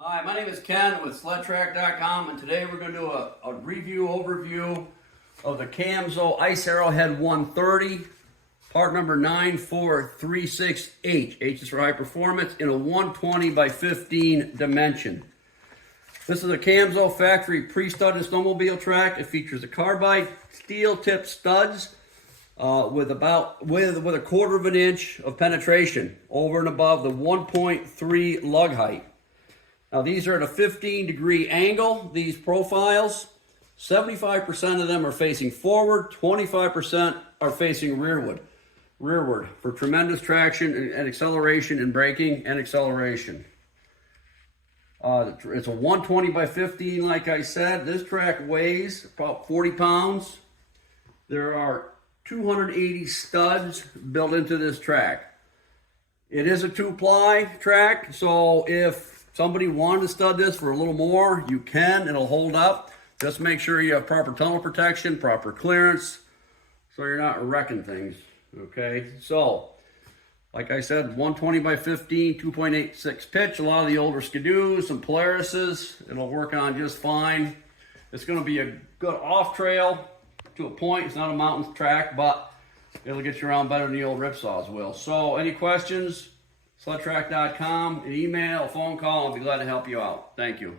Hi, my name is Ken with SledTrack.com, and today we're going to do a overview of the Camso Ice Arrowhead 130, part number 9436H. H is for high performance, in a 120 by 15 dimension. This is a Camso factory pre-studded snowmobile track. It features a carbide steel-tipped studs with a quarter of an inch of penetration over and above the 1.3 lug height. Now these are at a 15-degree angle, these profiles. 75% of them are facing forward, 25% are facing rearward for tremendous traction and acceleration and braking and acceleration. It's a 120 by 15, like I said. This track weighs about 40 pounds. There are 280 studs built into this track. It is a 2-ply track, so if somebody wanted to stud this for a little more, you can. It'll hold up. Just make sure you have proper tunnel protection, proper clearance, so you're not wrecking things, okay? So, like I said, 120 by 15, 2.86 pitch. A lot of the older Ski-Doos, some Polarises, it'll work on just fine. It's gonna be a good off-trail to a point. It's not a mountain track, but it'll get you around better than the old Ripsaws will. So, any questions? SledTrack.com, an email, a phone call, I'll be glad to help you out. Thank you.